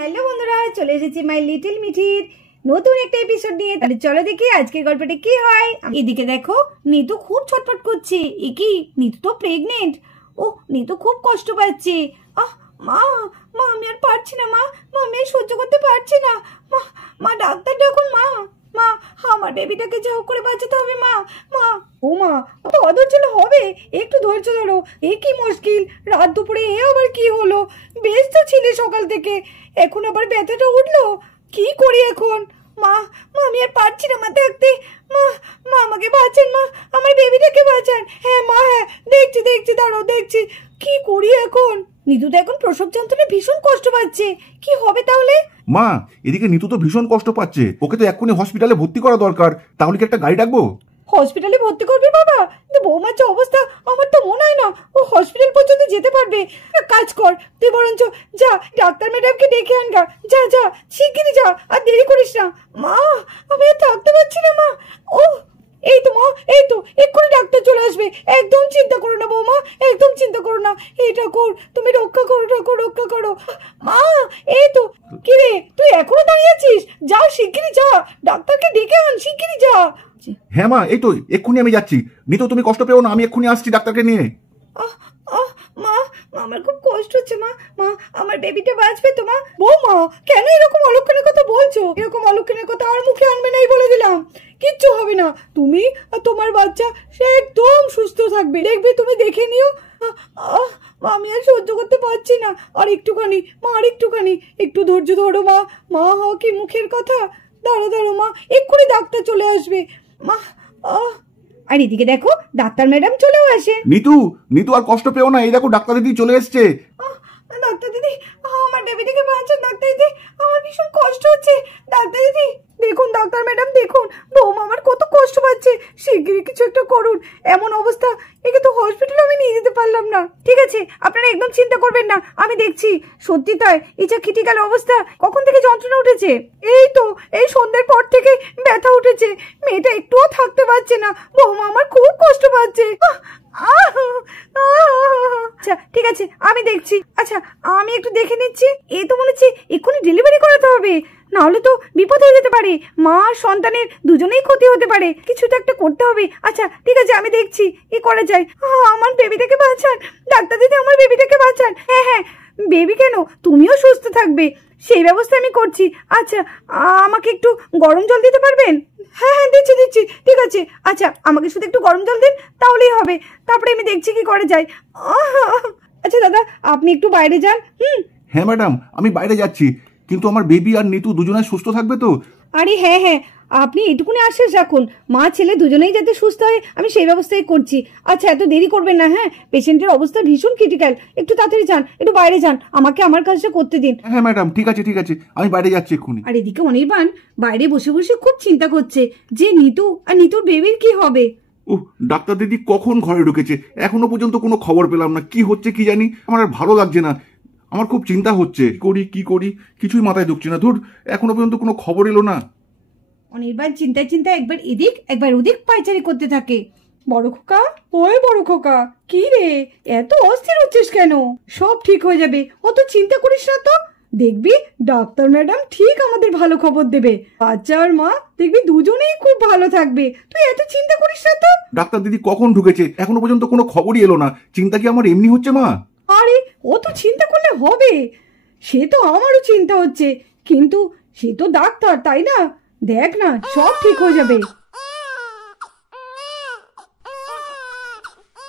Hello বন্ধুরা, চলে এসেছি মাই লিটল মিঠির নতুন একটা এপিসোড নিয়ে। তাহলে চলো দেখি আজকের গল্পটা কি হয়। এদিকে দেখো, নিতু খুব ছটফট করছে। এ কি, নিতু তো প্রেগনেন্ট। ও, নিতু খুব কষ্ট পাচ্ছে। মা মা আমি আর পারছি না, মা মা আমি আর সহ্য করতে পারছি না। মা মা ডাক্তার ডাকুন, মা মা আমার বেবিটাকে যা করে বাঁচাতে হবে। মা মা ও মা, অত অধৈর্য হবে, একটু ধৈর্য ধরো। এ কি মুশকিল, রাত দুপুরে এ আবার কি হলো? বেশ তো ছিলে সকাল থেকে, এখন আবার ব্যথাটা উঠলো। কি করি এখন? মা মা আমি আর পারছি না মা থাকতে। মা মা আমাকে বাঁচান, মা আমার বেবিটাকে বাঁচান। হ্যাঁ মা, হ্যাঁ দেখছি দেখছি, দাঁড়াও দেখছি। কি করি এখন? নিতু তো এখন প্রসব যন্ত্রণায় ভীষণ কষ্ট পাচ্ছে। কি হবে তাহলে? মা, এদিকে নিতু তো ভীষণ কষ্ট পাচ্ছে, ওকে তো এক্ষুনি হসপিটালে ভর্তি করা দরকার। তাহলে কি একটা গাড়ি ডাকবো? হসপিটালে ভর্তি করবি বাবা? বৌমার যে অবস্থা, আমার তো মনে হয় না ও হসপিটাল পর্যন্ত যেতে পারবে। কাজ কর, তুই বরঞ্চ যা ডাক্তার ম্যাডামকে ডেকে আনগা। যা যা, শিগগিরই যা, আর দেরি করিস না। মা আমি আর থাকতে পারছি না মা। ও এই তো মা, এই তো এক্ষুনি ডাক্তার চলে আসবে। একদম চিন্তা করো না বৌমা, একদম চিন্তা করো না। এই ঠাকুর তুমি রক্ষা করো, ঠাকুর রক্ষা করো। মা এই তো। কি রে, তুই এখনো দাঁড়িয়ে আছিস? যা শিগগিরই যা, ডাক্তারকে ডেকে আন, শিগগিরই যা। হ্যাঁ মা, এই তো এক্ষুনি আমি যাচ্ছি। নিতু তুমি কষ্ট পেও না, আমি এক্ষুনি আসছি ডাক্তারকে নিয়ে। মা আমার খুব কষ্ট হচ্ছে। মা মা আমার বেবিটা বাঁচবে তো? মা বৌমা কেন এরকম অলক্ষণের কথা বলছো? এরকম অলক্ষণের কথা আর মুখে আনবে নাই বলে দিলাম। কিচ্ছু হবে না, তুমি আর তোমার বাচ্চা সে একদম সুস্থ থাকবে, দেখবে। তুমি দেখে নিও। আমি আর সহ্য করতে পারছি না। আর একটুখানি মা, আর একটুখানি, একটু ধৈর্য ধরো মা। মা হও কি মুখের কথা? দাঁড়ো দাঁড়ো মা, এক্ষুনি ডাক্তার চলে আসবে। মা আর এদিকে দেখো, ডাক্তার ম্যাডাম চলেও আসে। নিতু নিতু আর কষ্ট পেও না, এই দেখো ডাক্তার দিদি চলে এসছে। ডাক্তার দিদি আমার বেবিটাকে বাঁচান। ডাক্তার দিদি আমার ভীষণ কষ্ট হচ্ছে। ডাক্তার দিদি দেখুন, ডাক্তার ম্যাডাম দেখুন, বৌমা আমার কত কষ্ট পাচ্ছে। শিগগিরই কিছু একটা করুন। এমন অবস্থা, একে তো হসপিটালে আমি নিয়ে যেতে পারলাম না। ঠিক আছে, আপনারা একদম চিন্তা করবেন না, আমি দেখছি। সত্যি তাই, এই যা ক্রিটিক্যাল অবস্থা। কখন থেকে যন্ত্রণা উঠেছে? এই তো এই সন্ধ্যের পর থেকে ব্যথা উঠেছে। মেয়েটা একটুও থাকতে পারছে না। বৌমা আমার খুব কষ্ট পাচ্ছে। আচ্ছা ঠিক আছে, আমি দেখছি। আচ্ছা আমি একটু দেখে নিচ্ছি। এই তো মনে হচ্ছে এক্ষুনি ডেলিভারি করাতে হবে, নাহলে তো বিপদ হয়ে যেতে পারে। মা আর সন্তানের দুজনেই ক্ষতি হতে পারে। কিছু তো একটা করতে হবে। আচ্ছা ঠিক আছে, আমি দেখছি কি করা যায়। আমার বেবিটাকে বাঁচান ডাক্তার দিদি, আমার বেবিটাকে বাঁচান। হ্যাঁ হ্যাঁ, বেবি কেন, তুমিও সুস্থ থাকবে, সেই ব্যবস্থা আমি করছি। আচ্ছা আমাকে একটু গরম জল দিতে পারবেন? হ্যাঁ হ্যাঁ দিচ্ছি দিচ্ছি, ঠিক আছে। আচ্ছা আমাকে শুধু একটু গরম জল দিন, তাহলেই হবে। তারপরে আমি দেখছি কি করা যায়। আচ্ছা দাদা, আপনি একটু বাইরে যান। হ্যাঁ ম্যাডাম, আমি বাইরে যাচ্ছি, কিন্তু আমার বেবি আর নিতু দুজনে সুস্থ থাকবে তো? আরে হ্যাঁ হ্যাঁ, আপনি এটুকুনি আশ্বাস রাখুন, মা ছেলে দুজনেই যাতে সুস্থ হয় আমি সেই ব্যবস্থাই করছি। আচ্ছা এত দেরি করবেন না। হ্যাঁ, পেশেন্টের অবস্থা ভীষণ ক্রিটিক্যাল, একটু তাড়াতাড়ি যান, একটু বাইরে যান, আমাকে আমার কাজটা করতে দিন। হ্যাঁ ম্যাডাম, ঠিক আছে ঠিক আছে, আমি বাইরে যাচ্ছি এক্ষুনি। আর এদিকে অনির্বাণ বাইরে বসে বসে খুব চিন্তা করছে যে নিতু আর নিতুর বেবির কি হবে। ডাক্তার দিদি কখন ঘরে ঢুকেছে, এখনো পর্যন্ত কোনো খবর পেলাম না। কি হচ্ছে কি জানি, আমার আর ভালো লাগছে না। আমার খুব চিন্তা হচ্ছে, কি করি কিছুই মাথায় ঢুকছে না। ধুর, এখনো পর্যন্ত কোনো খবর এলো না। অনির্বাণ চিন্তায় চিন্তায় একবার এদিক একবার ওদিক পায়চারি করতে থাকে। বড় খোকা, ওই বড় খোকা, কি রে এত অস্থির হচ্ছিস কেন? সব ঠিক হয়ে যাবে, অত চিন্তা করিস না তো। দেখবি ডাক্তার ম্যাডাম ঠিক আমাদের ভালো খবর দেবে। বাচ্চা আর মা দেখবি দুজনেই খুব ভালো থাকবে। তুই এত চিন্তা করিস না তো। ডাক্তার দিদি কখন ঢুকেছে, এখনো পর্যন্ত কোনো খবরই এলো না। চিন্তা কি আমার এমনি হচ্ছে মা? আরে অত চিন্তা করলে হবে? সে তো আমারও চিন্তা হচ্ছে, কিন্তু সে তো ডাক্তার, তাই না? দেখ না, সব ঠিক হয়ে যাবে।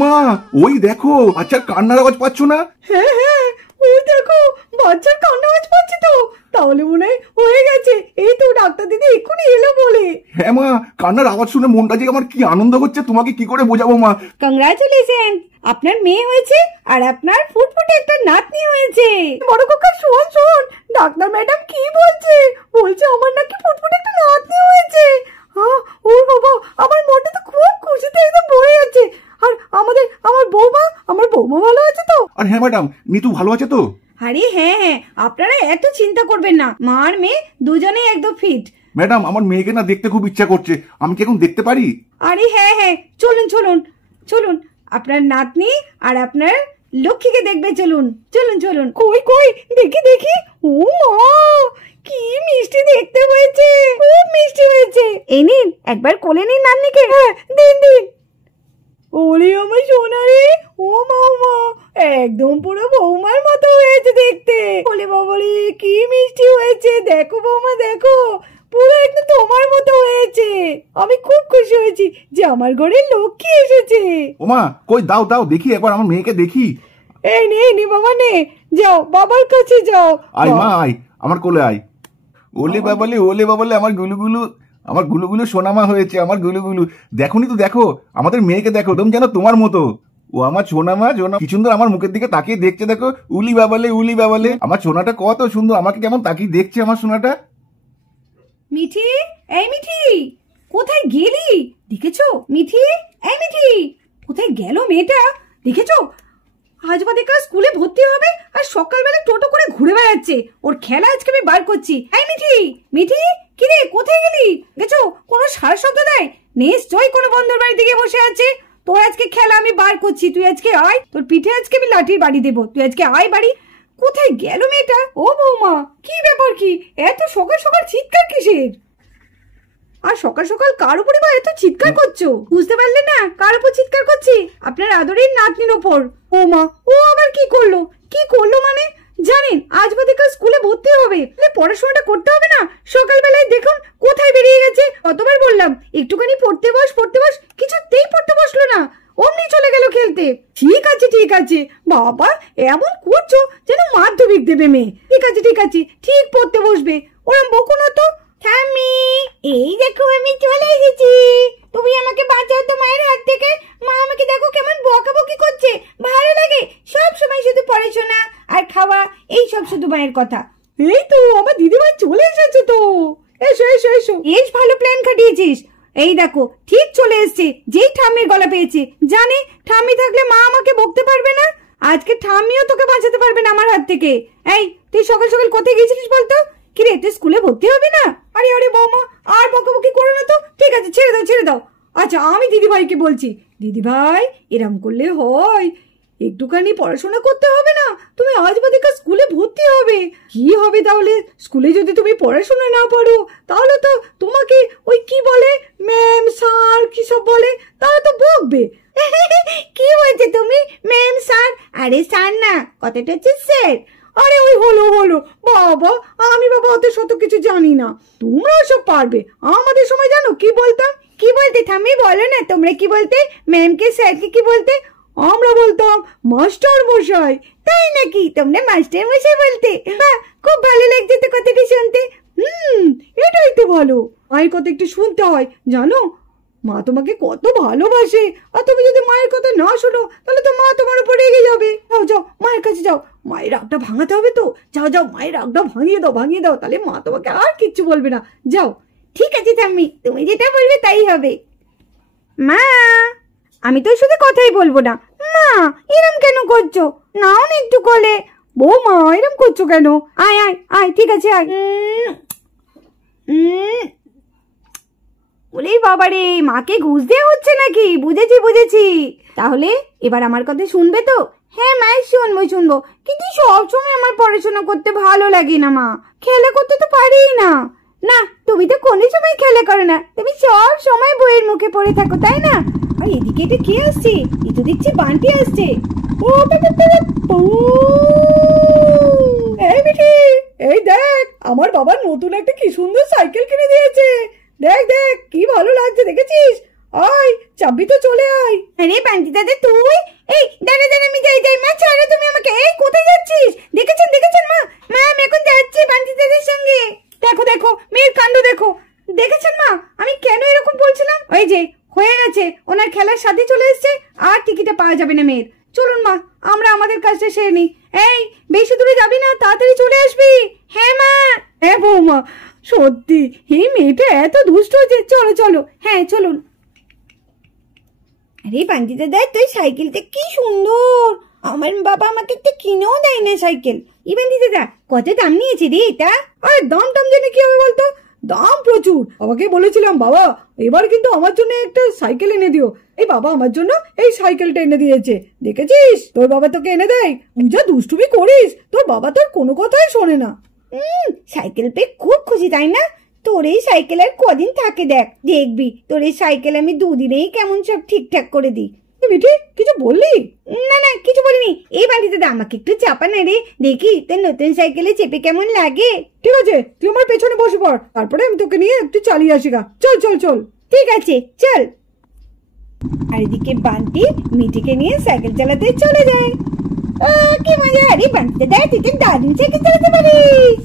মা ওই দেখো, বাচ্চার কান্নার আওয়াজ পাচ্ছ না? হ্যাঁ হ্যাঁ, ওই দেখো বাচ্চার কান্না আওয়াজ পাচ্ছি তো। তাহলে মনে হয় হয়ে গেছে। এই তো ডাক্তার দিদি এক্ষুনি এলো বলে। হ্যাঁ মা, কান্নার আওয়াজ শুনে মনটা যে আমার কি আনন্দ হচ্ছে, তোমাকে কি করে বোঝাবো মা। কংগ্রাচুলেশন, আপনার মেয়ে হয়েছে আর আপনার ফুটফুটে একটা নাতনি হয়েছে। বড় কাকা শোন শোন, ডাক্তার ম্যাডাম কি বলছে? বলছে আমার নাকি ফুটফুটে একটা নাতনি হয়েছে। ও বাবা, আমার মনটা তো খুব খুশিতে একদম ভরে যাচ্ছে। আর আমার বৌমা ভালো আছে তো? আর হ্যাঁ ম্যাডাম, নিতু ভালো আছে তো? আরে হ্যাঁ হ্যাঁ, আপনারা এত চিন্তা করবেন না, মা আর মেয়ে দুজনেই একদম ফিট। ম্যাডাম আমার মেয়েকে না দেখতে খুব ইচ্ছা করছে, আমি কি এখন দেখতে পারি? আরে হ্যাঁ হ্যাঁ, চলুন চলুন চলুন, আপনার নাতনি আর আপনার লক্ষ্মীকে দেখবে, চলুন চলুন চলুন। কই কই দেখি দেখি, ও মা কি মিষ্টি দেখতে হয়েছে, খুব মিষ্টি হয়েছে। এই নিন একবার কোলে নিন নান্নিকে। হ্যাঁ দিন দিন। ওরে আমার সোনা রে, ও মা একদম পুরো বৌমার মতো হয়েছে দেখতে। বলে বাবা রে কি মিষ্টি হয়েছে, দেখো বৌমা দেখো, পুরো একদম তোমার মতো হয়েছে। আমি খুব খুশি হয়েছি যে আমার ঘরে লক্ষ্মী এসেছে। ওমা কই দাও দাও দেখি, একবার আমার মেয়েকে দেখি। এই নে বাবা নে, যাও বাবার কাছে যাও। আয় মা আয়, আমার কোলে আয়। ওলে বাবালে আমার গুলুগুলু সোনামা হয়েছে, আমার গুলুগুলু। দেখোনি তো, দেখো আমাদের মেয়েকে দেখো, একদম যেন তোমার মতো। ও আমার সোনামা, কি সুন্দর আমার মুখের দিকে তাকিয়ে দেখছে, দেখো উলি বাবালে। আমার সোনাটা কত সুন্দর, আমাকে কেমন তাকিয়ে দেখছে আমার সোনাটা। মিঠি, এই মিঠি কোথায় গেলি? দেখেছো মিঠি, এই মিঠি কোথায় গেল মেয়েটা? দেখেছো আজ বাদে কাল স্কুলে ভর্তি হবে আর সকালবেলা টোটো করে ঘুরে বেড়াচ্ছে। ওর খেলা আজকে আমি বার করছি। এই মিঠি কিরে কোথায় গেলি? গেছো কোনো সারা শব্দ দেয়, নিশ্চয়ই কোনো বন্ধুর বাড়ি দিকে বসে আছে। তোর আজকে খেলা আমি বার করছি, তুই আজকে আয়, তোর পিঠে আজকে আমি লাঠির বাড়ি দেবো, তুই আজকে আয় বাড়ি। কোথায় গেল মেয়েটা? ও বৌমা কি ব্যাপার, কি এত সকাল সকাল চিৎকার কিসের? আর সকাল সকাল কার উপরে বা এত চিৎকার করছো? বুঝতে পারলে না কার উপর চিৎকার করছি? আপনার আদরের নাতনির ওপর। ও মা, ও আবার কি করলো? মানে জানেন আজ বাদে কাল স্কুলে ভর্তি হবে, পড়াশোনাটা করতে হবে না? সকালবেলায় দেখুন কোথায় বেরিয়ে গেছে। কতবার বললাম একটুখানি পড়তে বস, কিছুতেই পড়তে বসলো না, অমনি চলে গেল খেলতে। ঠিক আছে বাবা, এমন করছো যেন মাধ্যমিক দেবে মেয়ে। ঠিক আছে ঠিক পড়তে বসবে, ওরম বকো না তো। ঠাম্মি এই দেখো আমি চলে এসেছি, তুমি আমাকে বাঁচাও তো মায়ের হাত থেকে। মা আমাকে দেখো কেমন বকাবকি করছে, ভালো লাগে সব সময় শুধু পড়াশোনা আর খাওয়া, এই সব শুধু মায়ের কথা। এই তো আমার দিদিমা চলে এসেছে তো, এসো বেশ ভালো প্ল্যান খাটিয়েছিস। এই দেখো ঠিক চলে এসছে, যেই ঠাম্মির গলা পেয়েছে, জানে ঠাম্মি থাকলে মা আমাকে বকতে পারবে না, আজকে ঠাম্মিও তোকে বাঁচাতে পারবে না আমার হাত থেকে। এই তুই সকাল সকাল কোথায় গেছিলিস বলতো? কিরে তুই স্কুলে ভর্তি হবি না? আরে বৌমা আর বকাবকি করো না তো, ঠিক আছে ছেড়ে দাও। আচ্ছা আমি দিদিভাইকে বলছি, দিদিভাই এরম করলে হয়, একটুখানি পড়াশোনা করতে হবে না? তুমি আজ বাদে কাল স্কুলে ভর্তি হবে। কি হবে তাহলে? স্কুলে যদি তুমি পড়াশোনা না পারো তাহলে তো তোমাকে ওই কি বলে ম্যাম স্যার কি সব বলে, তারা তো বকবে। কি বলছে তুমি ম্যাম স্যার? আরে স্যার না, কথাটা হচ্ছে স্যার। আরে ওই হলো বাবা, আমি বাবা অত শত কিছু জানি না, তোমরা সব পারবে। আমাদের সময় জানো কি বলতাম? কি বলতে ঠাম্মি বলো না, তোমরা কি বলতে? ম্যামকে স্যারকে কি বলতে? আমরা বলতাম মাস্টার মশাই। তাই নাকি? তোমরা মাস্টার মশাই বলতে? বাহ খুব ভালো লাগছে তো কথাটি শুনতে। এটাই তো ভালো, মায়ের কথা একটু শুনতে হয় জানো। মা তোমাকে কত ভালোবাসে, আর তুমি যদি মায়ের কথা না শোনো তাহলে তো মা তোমার উপর রেগে যাবে। যাও মায়ের কাছে যাও, মায়ের রাগটা ভাঙাতে হবে তো। যাও মায়ের রাগটা ভাঙিয়ে দাও, তাহলে মা তোমাকে আর কিচ্ছু বলবে না। যাও। ঠিক আছে ঠাম্মি, তুমি যেটা বলবে তাই হবে। মা আমি তো শুধু কথাই বলবো না। মা এরম কেন করছো? নাও না একটু কোলে। বৌমা এরম করছো কেন? আয় ঠিক আছে আয়। ওরে বাবারে, মাকে ঘুষ দেওয়া হচ্ছে নাকি? বুঝেছি। তাহলে এবার আমার কথা শুনবে তো? হ্যাঁ মায়ের শুনবো, কিন্তু সবসময় আমার পড়াশোনা করতে ভালো লাগে না মা, খেলা করতে তো পারি না। না তুমি তো কোনো সময় খেলা করো না, তুমি সব সময় বইয়ের মুখে পড়ে থাকো তাই না? আর এদিকে এটা কে আসছে? এ তো দেখছি বান্টি আসছে। এই মিঠি, এই দেখ আমার বাবা নতুন একটা কি সুন্দর সাইকেল কিনে দিয়েছে। দেখ কি ভালো লাগছে, দেখেছিস? আয় চাবি তো চলে আয়। আরে বান্টি দাদা তুই, এই দাঁড়া আমি যাই। মা ছাড়ো তুমি আমাকে। এই কোথায় যাচ্ছিস? দেখেছেন মা আমি এখন যাচ্ছি বান্টি দাদার সঙ্গে। দেখো মেয়ের কাণ্ড দেখো। দেখেছেন মা আমি কেন এরকম বলছিলাম? ওই যে হয়ে গেছে, ওনার খেলার সাথে চলে এসছে, আর টিকিটটা পাওয়া যাবে না মেয়ের। চলুন মা আমরা আমাদের কাজটা সেরে নিই। এই বেশি দূরে যাবি না, তাড়াতাড়ি চলে আসবি। হ্যাঁ মা। হ্যাঁ বৌমা সত্যি এই মেয়েটা এত দুষ্ট হচ্ছে। চলো হ্যাঁ চলুন। আরে বান্টি দাদা তুই সাইকেলটা কি সুন্দর, আমার বাবা আমাকে একটা কিনেও দেয় না সাইকেল। এই বান্টি দাদা কত দাম নিয়েছে রে এটা? আরে দাম জেনে কি হবে বলতো? দাম প্রচুর। বাবাকে বলেছিলাম, বাবা এবার কিন্তু আমার জন্য একটা সাইকেল এনে দিও। এই বাবা আমার জন্য এই সাইকেলটা এনে দিয়েছে। দেখেছিস তোর বাবা তোকে এনে দেয়, তুই যা দুষ্টুমি করিস, তোর বাবা তোর কোনো কথাই শোনে না। সাইকেল পেয়ে খুব খুশি তাই না? তোর এই সাইকেল আর কদিন থাকে দেখ, দেখবি তোর এই সাইকেল আমি দুদিনেই কেমন সব ঠিকঠাক করে দিই। মিঠি কিছু বললি? না না কিছু বলিনি। এই বাড়িতে দা আমাকে একটু চাপা না রে, দেখি তোর নতুন সাইকেলে চেপে কেমন লাগে। ঠিক আছে, তুই আমার পেছনে বসে পড়, তারপরে আমি তোকে নিয়ে একটু চালিয়ে আসি গা। চল চল চল। ঠিক আছে চল। আর এদিকে বান্টি মিঠিকে নিয়ে সাইকেল চালাতে চলে যায়। কি মজা! আরে বান্টি দাদা তুই তো দারুণ সাইকেল চালাতে পারিস।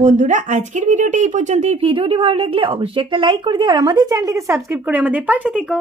বন্ধুরা আজকের ভিডিওটা এই পর্যন্ত। ভিডিওটি ভালো লাগলে অবশ্যই একটা লাইক করে দিও আর আমাদের চ্যানেলটিকে সাবস্ক্রাইব করে আমাদের পাশে থেকো।